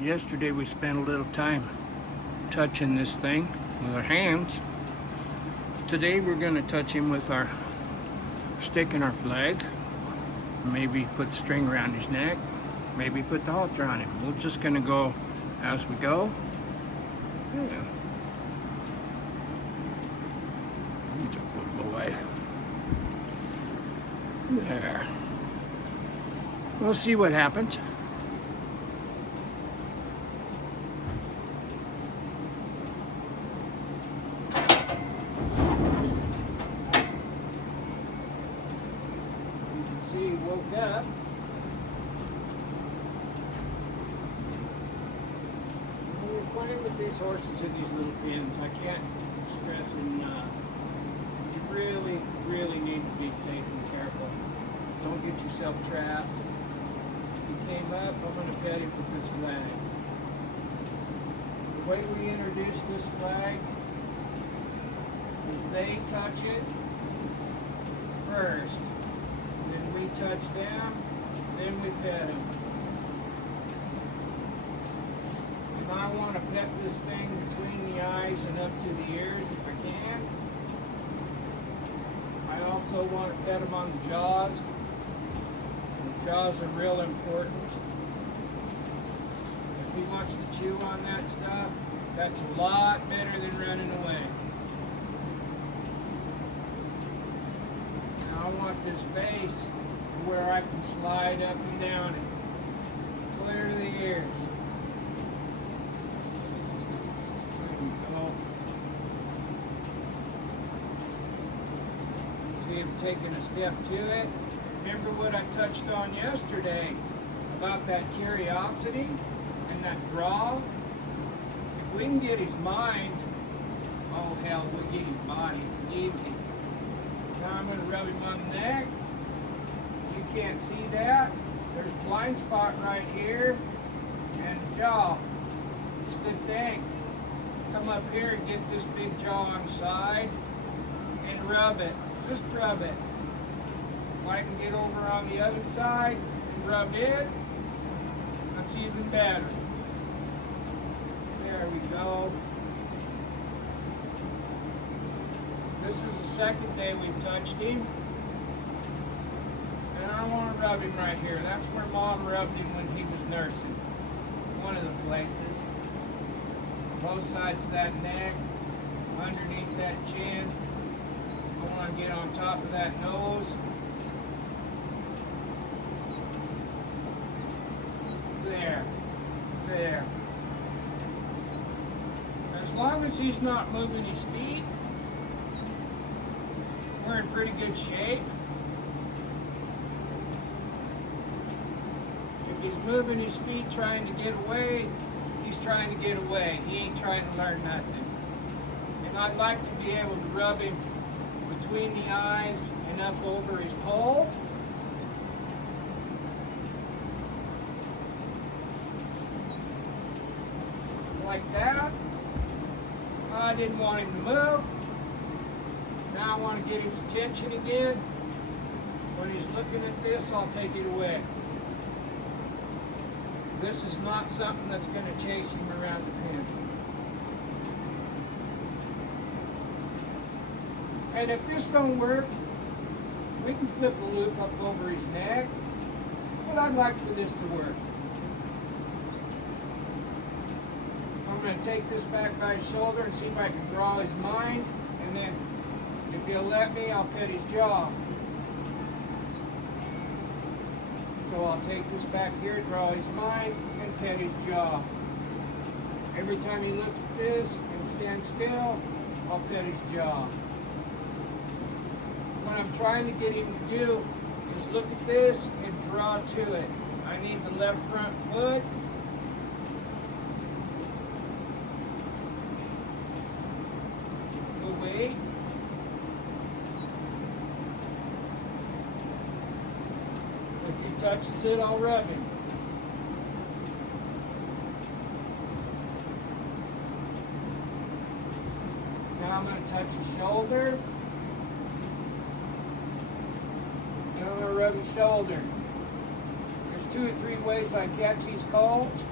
Yesterday we spent a little time touching this thing with our hands. Today we're going to touch him with our stick and our flag. Maybe put string around his neck. Maybe put the halter on him. We're just going to go as we go. Yeah. He's a good boy. There. We'll see what happens. See, he woke up. When you're playing with these horses in these little pens, I can't stress enough. You really need to be safe and careful. Don't get yourself trapped. He came up, I'm going to pet him with this flag. The way we introduce this flag is they touch it first. Then we touch them, then we pet them. And I want to pet this thing between the eyes and up to the ears if I can. I also want to pet them on the jaws. The jaws are real important. If he wants to chew on that stuff, that's a lot better than running away. I want this face to where I can slide up and down it, clear to the ears. There we go. See him taking a step to it. Remember what I touched on yesterday about that curiosity and that draw? If we can get his mind, oh hell, we'll get his body easy. Now I'm going to rub him on the neck. You can't see that. There's a blind spot right here and the jaw. It's a good thing. Come up here and get this big jaw on the side and rub it. Just rub it. If I can get over on the other side and rub it, that's even better. There we go. This is the second day we've touched him. And I want to rub him right here. That's where Mom rubbed him when he was nursing. One of the places. Both sides of that neck, underneath that chin. I want to get on top of that nose. There. As long as he's not moving his feet, we're in pretty good shape. If he's moving his feet trying to get away, he's trying to get away. He ain't trying to learn nothing. And I'd like to be able to rub him between the eyes and up over his poll. Like that. I didn't want him to move. Now I want to get his attention again. When he's looking at this, I'll take it away. This is not something that's going to chase him around the pen. And if this don't work, we can flip a loop up over his neck. But I'd like for this to work. I'm going to take this back by his shoulder and see if I can draw his mind, and then if he'll let me, I'll pet his jaw. So I'll take this back here, draw his mind, and pet his jaw. Every time he looks at this and stands still, I'll pet his jaw. What I'm trying to get him to do is look at this and draw to it. I need the left front foot. Wait. If he touches it, I'll rub him. Now I'm going to touch his shoulder. And I'm going to rub his shoulder. There's 2 or 3 ways I catch these colts.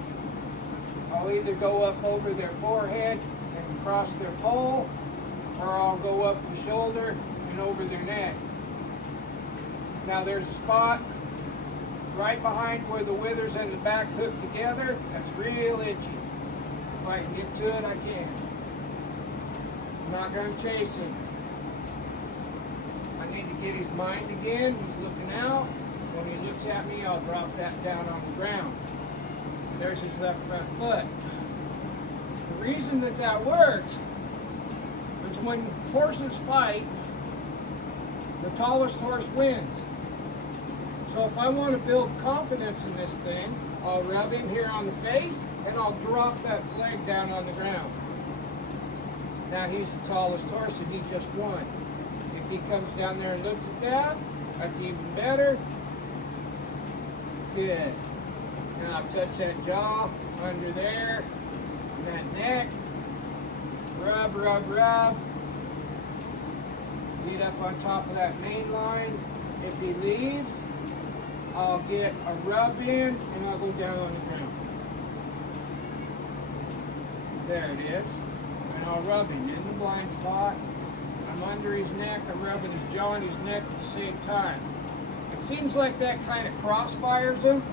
I'll either go up over their forehead and across their poll, or I'll go up the shoulder and over their neck. Now there's a spot right behind where the withers and the back hook together. That's real itchy. If I can get to it, I can. I'm not going to chase him. I need to get his mind again. He's looking out. When he looks at me, I'll drop that down on the ground. There's his left front foot. The reason that that works is when horses fight, the tallest horse wins. So if I want to build confidence in this thing, I'll rub him here on the face and I'll drop that flag down on the ground. Now he's the tallest horse and he just won. If he comes down there and looks at that, that's even better. Good. Now I'll touch that jaw under there, and that neck. Rub, rub, rub. Get up on top of that main line. If he leaves, I'll get a rub in and I'll go down on the ground. There it is. And I'll rub him in the blind spot. I'm under his neck. I'm rubbing his jaw and his neck at the same time. It seems like that kind of crossfires them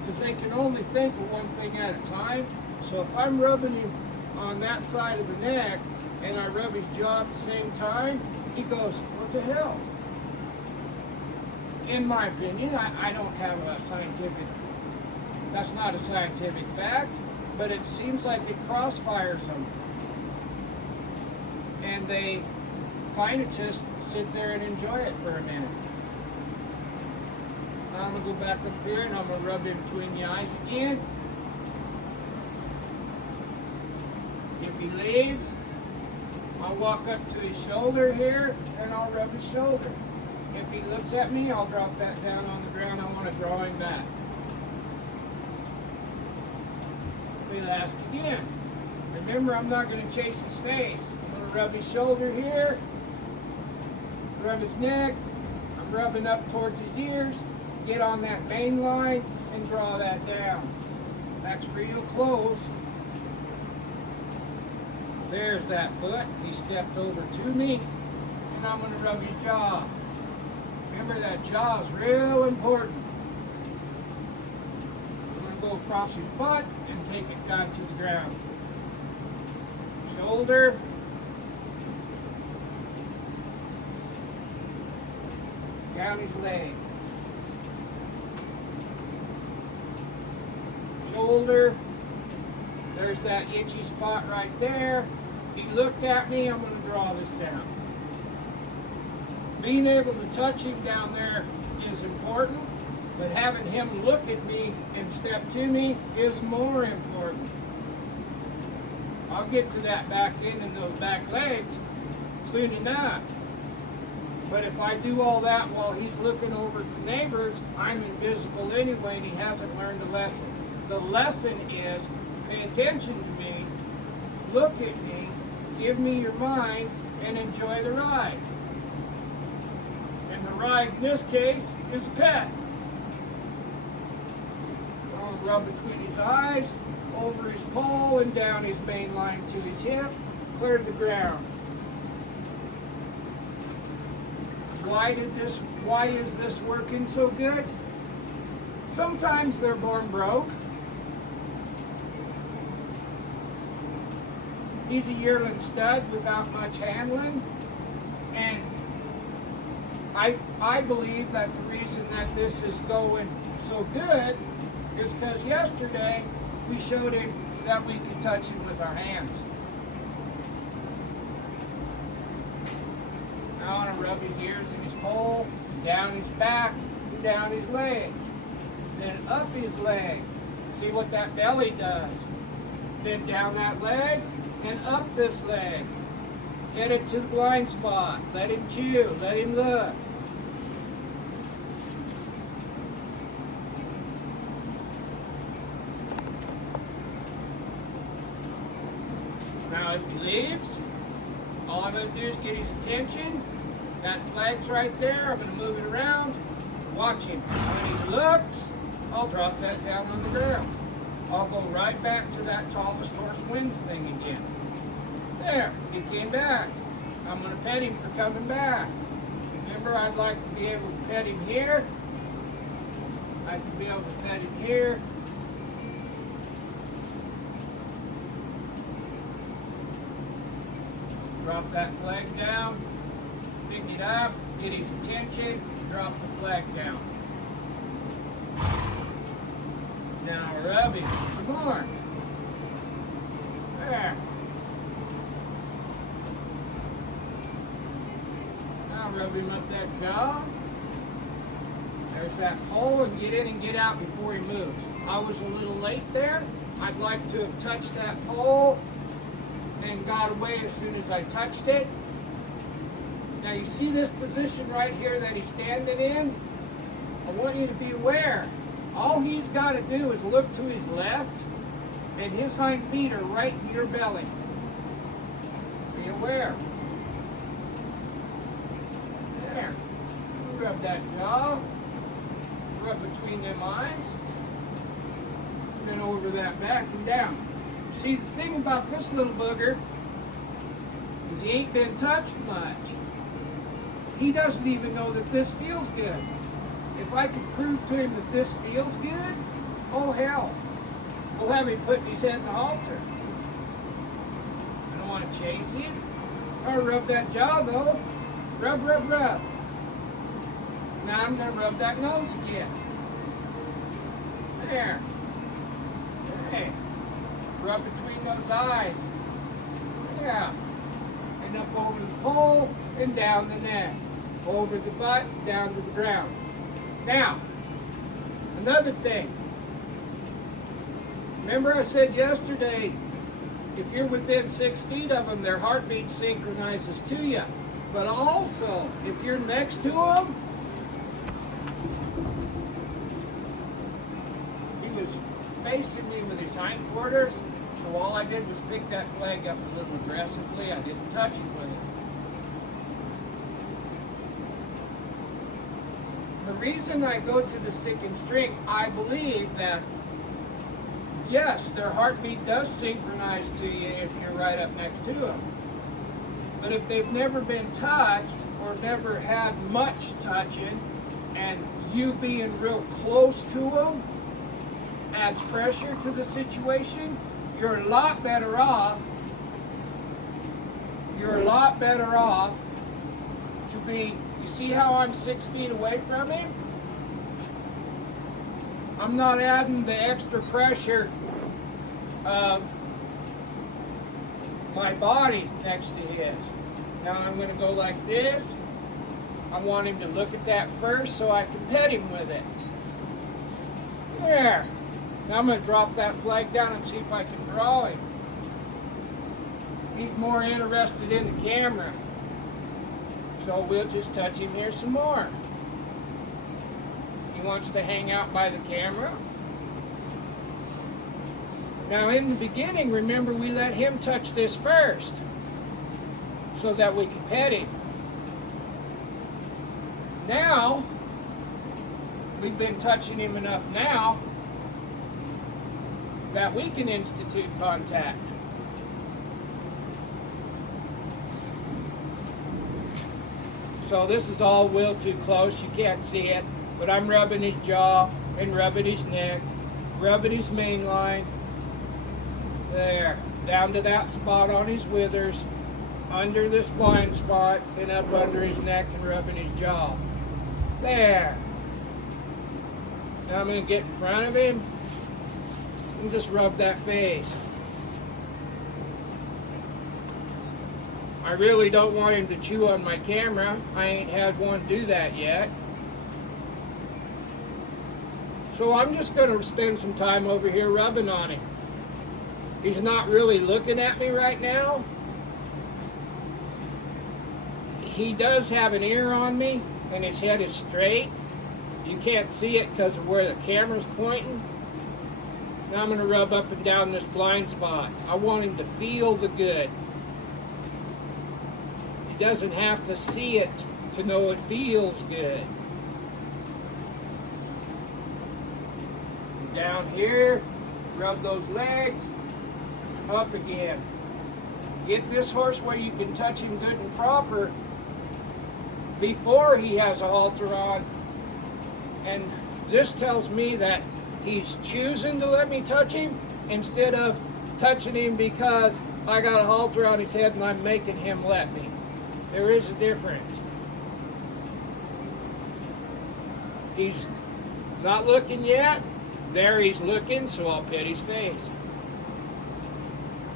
because they can only think of one thing at a time. So if I'm rubbing him on that side of the neck and I rub his jaw at the same time, he goes, what the hell? In my opinion, I don't have a scientific, that's not a scientific fact, but it seems like it crossfires them. And they kind of just sit there and enjoy it for a minute. I'm going to go back up here and I'm going to rub in between the eyes again. If he leaves, I'll walk up to his shoulder here and I'll rub his shoulder. If he looks at me, I'll drop that down on the ground. I want to draw him back. We'll ask again. Remember, I'm not going to chase his face. I'm going to rub his shoulder here, rub his neck. I'm rubbing up towards his ears. Get on that main line and draw that down. That's real close. There's that foot. He stepped over to me, and I'm going to rub his jaw. Remember, that jaw is real important. I'm going to go across his butt and take it down to the ground. Shoulder. Down his leg. Shoulder. There's that itchy spot right there. He looked at me, I'm going to draw this down. Being able to touch him down there is important, but having him look at me and step to me is more important. I'll get to that back end and those back legs soon enough. But if I do all that while he's looking over at the neighbors, I'm invisible anyway and he hasn't learned a lesson. The lesson is, pay attention to me, look at me, give me your mind, and enjoy the ride. And the ride in this case is a pet. I'll rub between his eyes, over his poll, and down his main line to his hip, clear to the ground. Why is this working so good? Sometimes they're born broke. He's a yearling stud without much handling, and I believe that the reason that this is going so good is because yesterday we showed him that we could touch him with our hands. Now I want to rub his ears and his poll, down his back, and down his legs, then up his leg. See what that belly does. Then down that leg, and up this leg. Get it to the blind spot. Let him chew. Let him look. Now if he leaves, all I'm going to do is get his attention. That flag's right there. I'm going to move it around. Watch him. When he looks, I'll drop that down on the ground. I'll go right back to that tallest horse wins thing again. There, he came back. I'm going to pet him for coming back. Remember, I'd like to be able to pet him here. I can be able to pet him here. Drop that flag down, pick it up, get his attention, drop the flag down. Now rub him some more. There. Now rub him up that jaw. There's that pole, and get in and get out before he moves. I was a little late there. I'd like to have touched that pole and got away as soon as I touched it. Now you see this position right here that he's standing in? I want you to be aware. All he's got to do is look to his left, and his hind feet are right in your belly. Be aware. There. Rub that jaw. Rub between them eyes. And then over that back and down. See, the thing about this little booger is he ain't been touched much. He doesn't even know that this feels good. If I could prove to him that this feels good, oh hell, we'll have him putting his head in the halter. I don't want to chase him. I'll rub that jaw though. Rub, rub, rub. Now I'm going to rub that nose again. There. Hey. Rub between those eyes. Yeah. And up over the pole and down the neck. Over the butt, down to the ground. Now, another thing. Remember I said yesterday, if you're within 6 feet of them, their heartbeat synchronizes to you. But also, if you're next to them, he was facing me with his hindquarters, so all I did was pick that flag up a little aggressively. I didn't touch him with it. The reason I go to the stick and string, I believe that, yes, their heartbeat does synchronize to you if you're right up next to them. But if they've never been touched or never had much touching, and you being real close to them adds pressure to the situation, you're a lot better off. You're a lot better off to be. You see how I'm 6 feet away from him? I'm not adding the extra pressure of my body next to his. Now I'm going to go like this. I want him to look at that first so I can pet him with it. There. Now I'm going to drop that flag down and see if I can draw him. He's more interested in the camera. So we'll just touch him here some more. He wants to hang out by the camera. Now in the beginning, remember we let him touch this first so that we could pet him. Now, we've been touching him enough now that we can institute contact. So this is all will too close, you can't see it, but I'm rubbing his jaw and rubbing his neck, rubbing his main line, there, down to that spot on his withers, under this blind spot, and up under his neck and rubbing his jaw. There. Now I'm going to get in front of him and just rub that face. I really don't want him to chew on my camera. I ain't had one do that yet. So I'm just going to spend some time over here rubbing on him. He's not really looking at me right now. He does have an ear on me, and his head is straight. You can't see it because of where the camera's pointing. Now I'm going to rub up and down this blind spot. I want him to feel the good. He doesn't have to see it to know it feels good. Down here, Rub those legs up again. Get this horse where you can touch him good and proper before he has a halter on. And this tells me that he's choosing to let me touch him instead of touching him because I got a halter on his head and I'm making him let me. There is a difference. He's not looking yet. There he's looking, so I'll pet his face.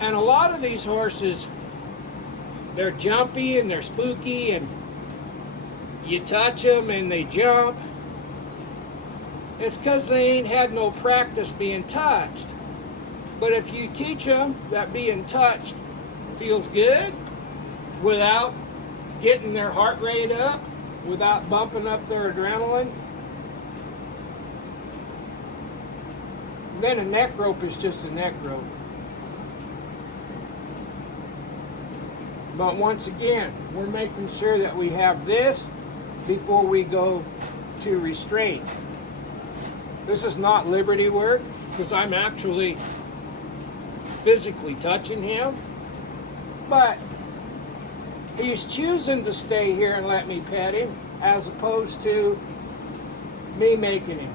And a lot of these horses, they're jumpy and they're spooky, and you touch them and they jump. It's because they ain't had no practice being touched. But if you teach them that being touched feels good without getting their heart rate up, without bumping up their adrenaline, then a neck rope is just a neck rope. But once again, we're making sure that we have this before we go to restraint. This is not liberty work because I'm actually physically touching him, but he's choosing to stay here and let me pet him as opposed to me making him.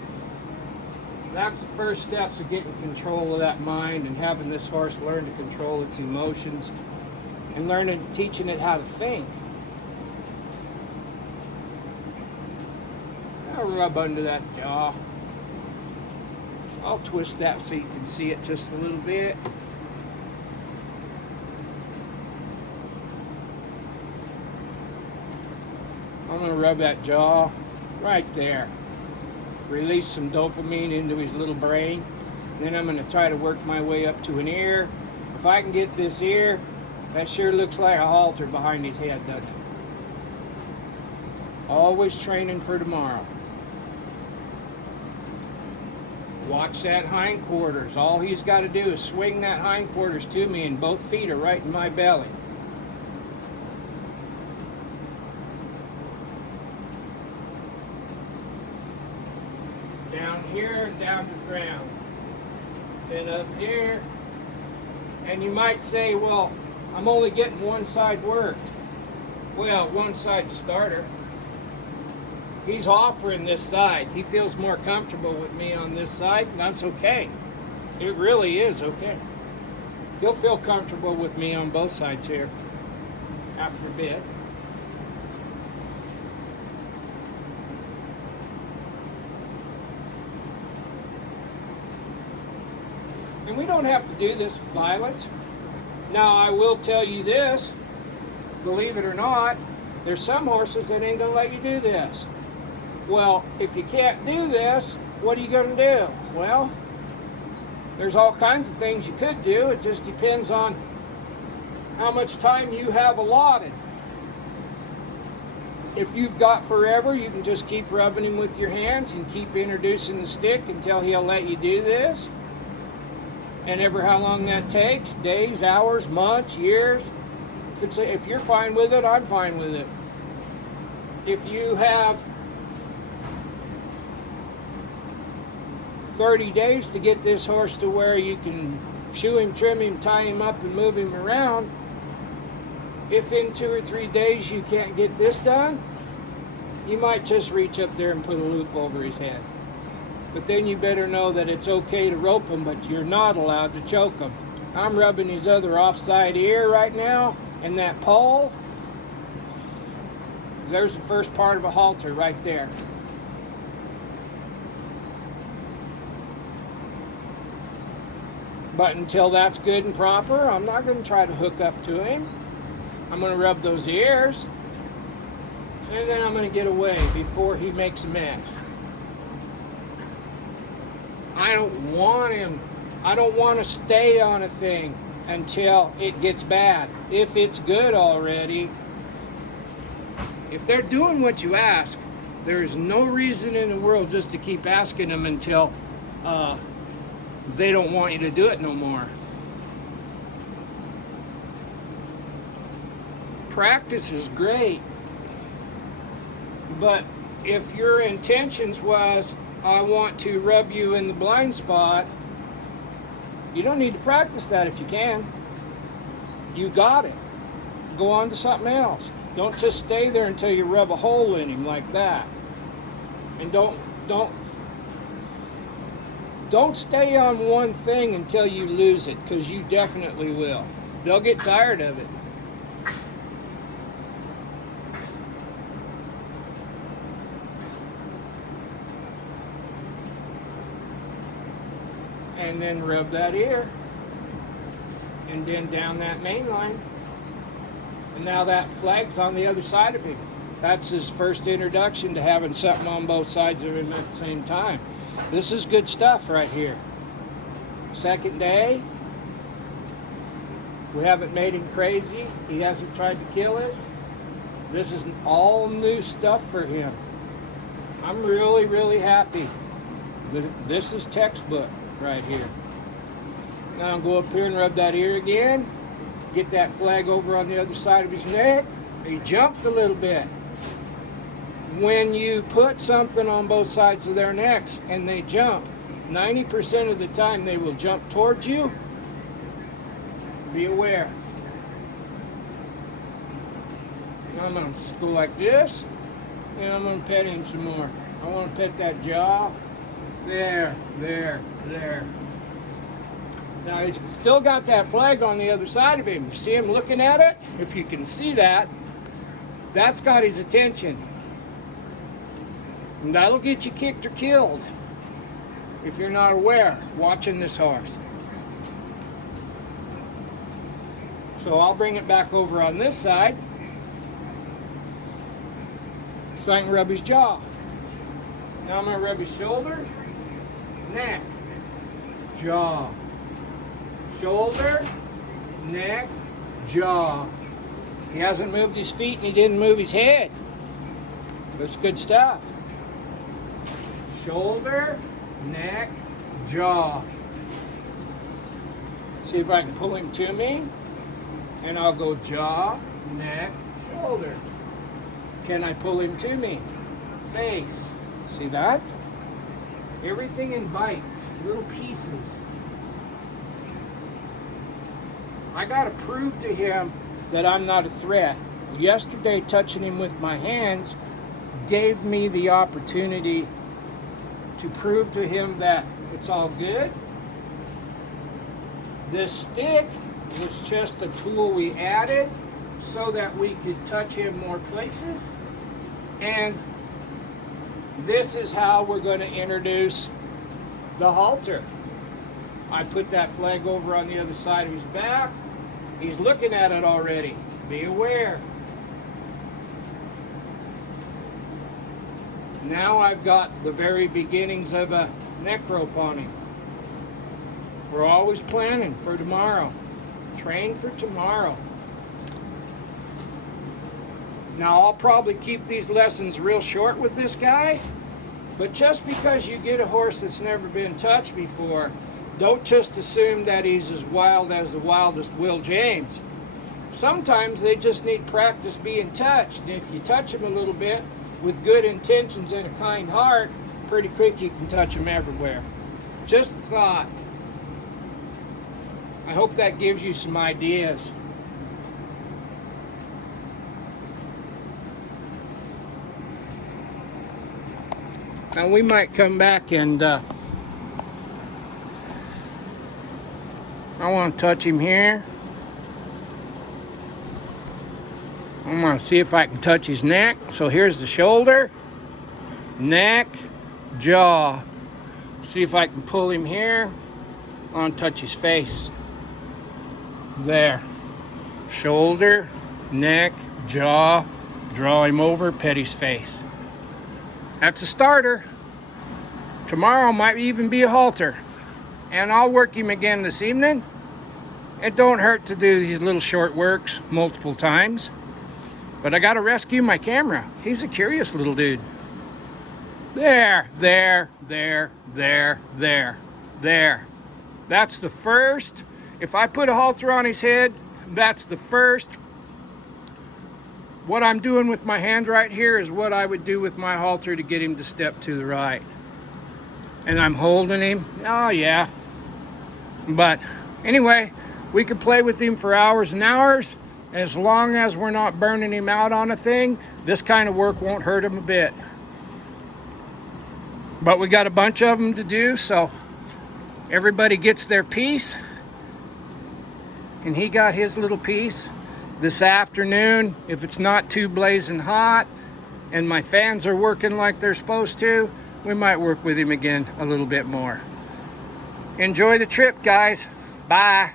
That's the first steps of getting control of that mind and having this horse learn to control its emotions and teaching it how to think. I'll rub under that jaw. I'll twist that so you can see it just a little bit. I'm going to rub that jaw right there. Release some dopamine into his little brain. Then I'm going to try to work my way up to an ear. If I can get this ear, that sure looks like a halter behind his head, doesn't it? Always training for tomorrow. Watch that hindquarters. All he's got to do is swing that hindquarters to me and both feet are right in my belly. Down here and down to the ground. Then up here. And you might say, well, I'm only getting one side worked. Well, one side's a starter. He's offering this side. He feels more comfortable with me on this side, and that's okay. It really is okay. He'll feel comfortable with me on both sides here after a bit. And we don't have to do this with violence. Now, I will tell you this, believe it or not, there's some horses that ain't gonna let you do this. Well, if you can't do this, what are you gonna do? Well, there's all kinds of things you could do. It just depends on how much time you have allotted. If you've got forever, you can just keep rubbing him with your hands and keep introducing the stick until he'll let you do this. And ever how long that takes, days, hours, months, years. If you're fine with it, I'm fine with it. If you have 30 days to get this horse to where you can shoe him, trim him, tie him up, and move him around, if in 2 or 3 days you can't get this done, you might just reach up there and put a loop over his head. But then you better know that it's okay to rope him, but you're not allowed to choke him. I'm rubbing his other offside ear right now, and that pole, there's the first part of a halter right there. But until that's good and proper, I'm not going to try to hook up to him. I'm going to rub those ears, and then I'm going to get away before he makes a mess. I don't want to stay on a thing until it gets bad. If it's good already, if they're doing what you ask, there's no reason in the world just to keep asking them until they don't want you to do it no more. Practice is great, but if your intentions was, I want to rub you in the blind spot, You don't need to practice that if you can. You got it. Go on to something else. Don't just stay there until you rub a hole in him like that. And don't stay on one thing until you lose it, because you definitely will. They'll get tired of it. And then rub that ear. And then down that main line. And now that flag's on the other side of him. That's his first introduction to having something on both sides of him at the same time. This is good stuff right here. Second day. We haven't made him crazy. He hasn't tried to kill us. This is all new stuff for him. I'm really, really happy. This is textbook right here. Now I'll go up here and rub that ear again. Get that flag over on the other side of his neck. He jumped a little bit. When you put something on both sides of their necks and they jump, 90% of the time they will jump towards you. Be aware. Now I'm going to go like this, and I'm going to pet him some more. I want to pet that jaw. There, there, there. Now he's still got that flag on the other side of him. You see him looking at it? If you can see that, that's got his attention. And that'll get you kicked or killed if you're not aware watching this horse. So I'll bring it back over on this side so I can rub his jaw. Now I'm going to rub his shoulder, neck, jaw. Shoulder, neck, jaw. He hasn't moved his feet and he didn't move his head. That's good stuff. Shoulder, neck, jaw. See if I can pull him to me. And I'll go jaw, neck, shoulder. Can I pull him to me? Face. See that? Everything in bites, little pieces. I got to prove to him that I'm not a threat. Yesterday, touching him with my hands gave me the opportunity to prove to him that it's all good. This stick was just a tool we added so that we could touch him more places. And this is how we're going to introduce the halter. I put that flag over on the other side of his back. He's looking at it already. Be aware. Now I've got the very beginnings of a neck rope on him. We're always planning for tomorrow. Train for tomorrow. Now I'll probably keep these lessons real short with this guy, but just because you get a horse that's never been touched before, don't just assume that he's as wild as the wildest Will James. Sometimes they just need practice being touched. And if you touch them a little bit with good intentions and a kind heart, pretty quick you can touch them everywhere. Just a thought. I hope that gives you some ideas. Now we might come back and I want to touch him here. I'm going to see if I can touch his neck. So here's the shoulder, neck, jaw. See if I can pull him here. I want to touch his face. There. Shoulder, neck, jaw. Draw him over, pet his face. That's a starter. Tomorrow might even be a halter. And I'll work him again this evening. It don't hurt to do these little short works multiple times. But I got to rescue my camera. He's a curious little dude. There, there, there, there, there, there. That's the first. If I put a halter on his head, that's the first. What I'm doing with my hand right here is what I would do with my halter to get him to step to the right. And I'm holding him. Oh, yeah. But anyway, we could play with him for hours and hours. As long as we're not burning him out on a thing, this kind of work won't hurt him a bit. But we got a bunch of them to do, so everybody gets their piece. And he got his little piece this afternoon. If it's not too blazing hot and my fans are working like they're supposed to, we might work with him again a little bit more. Enjoy the trip, guys. Bye.